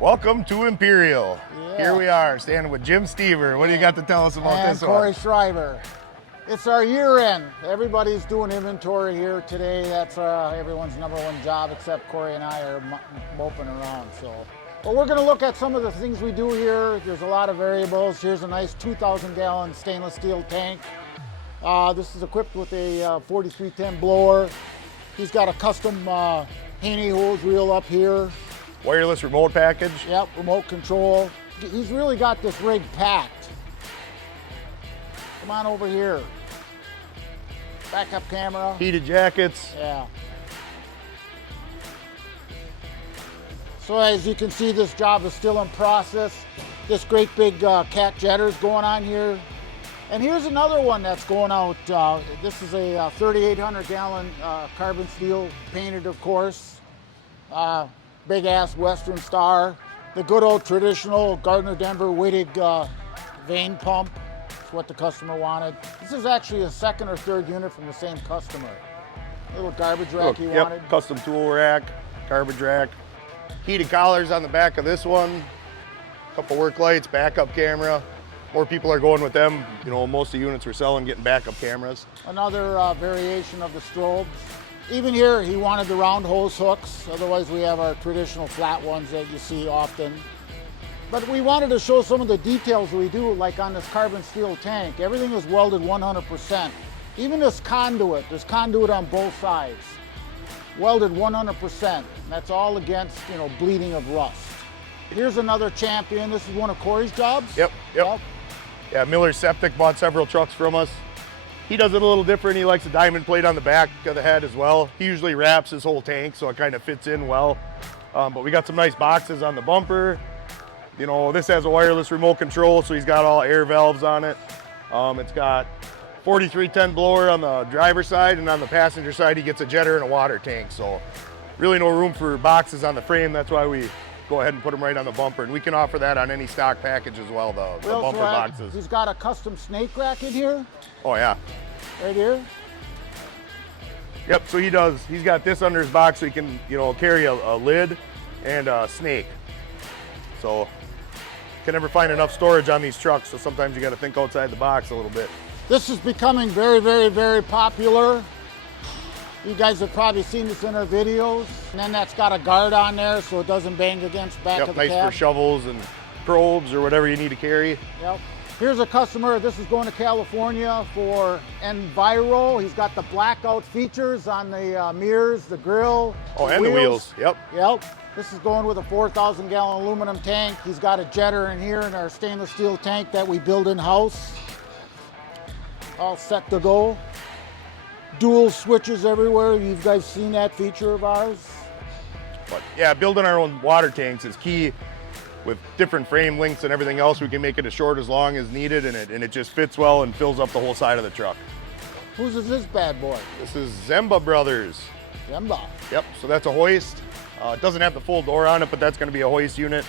Welcome to Imperial. Yeah. Here we are, standing with Jim Stever. What do you got to tell us about and this Corey one? Schreiber. It's our year end. Everybody's doing inventory here today. That's everyone's #1 job, except Corey and I are moping around. But we're going to look at some of the things we do here. There's a lot of variables. Here's a nice 2,000-gallon stainless steel tank. This is equipped with a 4310 blower. He's got a custom Haney hose reel up here. Wireless remote package. Yep, remote control. He's really got this rig packed. Come on over here. Backup camera. Heated jackets. Yeah. So as you can see, this job is still in process. This great big cat jetter is going on here. And here's another one that's going out. This is a 3,800-gallon carbon steel, painted of course. Big ass Western Star. The good old traditional Gardner Denver Wittig vane pump. That's what the customer wanted. This is actually a second or third unit from the same customer. Little garbage rack he wanted. Custom tool rack, garbage rack. Heated collars on the back of this one. Couple work lights, backup camera. More people are going with them. You know, most of the units we're selling getting backup cameras. Another variation of the strobes. Even here, he wanted the round hose hooks. Otherwise, we have our traditional flat ones that you see often. But we wanted to show some of the details we do, like on this carbon steel tank. Everything is welded 100%. Even this conduit, there's conduit on both sides. Welded 100%. That's all against, you know, bleeding of rust. Here's another champion. This is one of Corey's jobs. Yep. Yeah, Miller Septic bought several trucks from us. He does it a little different. He likes a diamond plate on the back of the head as well. He usually wraps his whole tank, so it kind of fits in well. But we got some nice boxes on the bumper. You know, this has a wireless remote control, so he's got all air valves on it. It's got 4310 blower on the driver's side, and on the passenger side, he gets a jetter and a water tank. So really no room for boxes on the frame. That's why we go ahead and put them right on the bumper. And we can offer that on any stock package as well, the bumper boxes. He's got a custom snake rack in here. Oh yeah. Right here. Yep, so he's got this under his box so he can, you know, carry a lid and a snake. So can never find enough storage on these trucks, so sometimes you got to think outside the box a little bit. This is becoming very, very, very popular. You guys have probably seen this in our videos. And then that's got a guard on there so it doesn't bang against back of the nice cab. for shovels and probes or whatever you need to carry. Yep. Here's a customer. This is going to California for Enviro. He's got the blackout features on the mirrors, the grill, and the wheels. Yep. This is going with a 4,000-gallon aluminum tank. He's got a jetter in here in our stainless steel tank that we build in-house. All set to go. Dual switches everywhere. You guys seen that feature of ours? But yeah, building our own water tanks is key. With different frame lengths and everything else, we can make it as short as long as needed, and it just fits well and fills up the whole side of the truck. Whose is this bad boy? This is Zemba Brothers. Zemba. Yep, so that's a hoist. It doesn't have the full door on it, but that's going to be a hoist unit.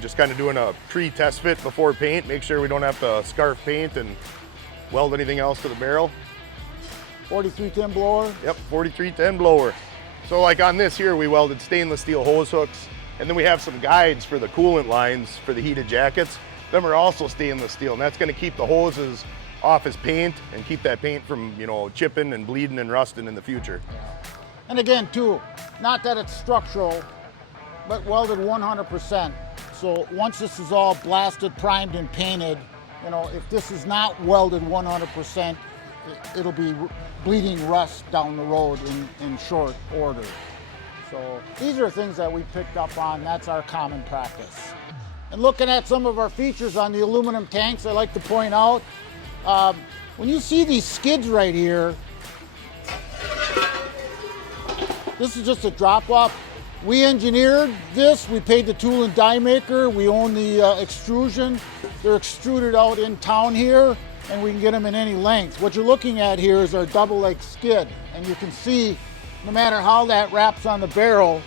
Just kind of doing a pre-test fit before paint, make sure we don't have to scarf paint and weld anything else to the barrel. 4310 blower? Yep, 4310 blower. So like on this here, we welded stainless steel hose hooks, and then we have some guides for the coolant lines for the heated jackets. Them are also stainless steel, and that's going to keep the hoses off his paint and keep that paint from, you know, chipping and bleeding and rusting in the future. And again, too, not that it's structural, but welded 100%. So once this is all blasted, primed, and painted, you know, if this is not welded 100%, it'll be bleeding rust down the road in short order. So these are things that we picked up on. That's our common practice. And looking at some of our features on the aluminum tanks, I like to point out, when you see these skids right here, this is just a drop-off. We engineered this. We paid the tool and die maker. We own the extrusion. They're extruded out in town here, and we can get them in any length. What you're looking at here is our double leg skid, and you can see no matter how that wraps on the barrel,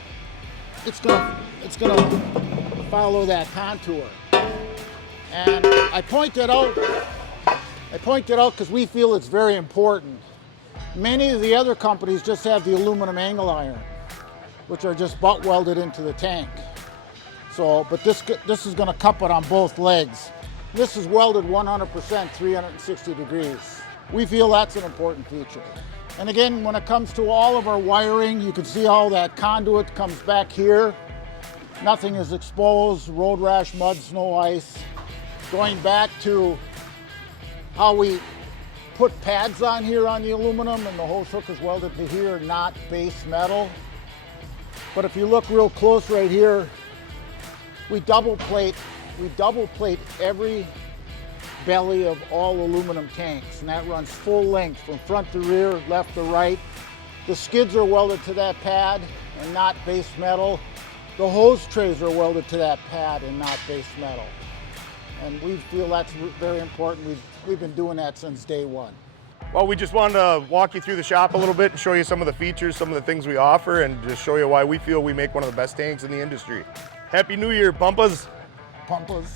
it's gonna follow that contour. And I point that out because we feel it's very important. Many of the other companies just have the aluminum angle iron, which are just butt welded into the tank. So, but this is going to cup it on both legs. This is welded 100%, 360 degrees. We feel that's an important feature. And again, when it comes to all of our wiring, you can see how that conduit comes back here. Nothing is exposed, road rash, mud, snow, ice. Going back to how we put pads on here on the aluminum, and the hose hook is welded to here, not base metal. But if you look real close right here, we double plate every belly of all aluminum tanks, and that runs full length from front to rear, left to right. The skids are welded to that pad and not base metal. The hose trays are welded to that pad and not base metal. And we feel that's very important. We've been doing that since day one. Well, we just wanted to walk you through the shop a little bit and show you some of the features, some of the things we offer, and just show you why we feel we make one of the best tanks in the industry. Happy New Year, Pumpas! Pumpas.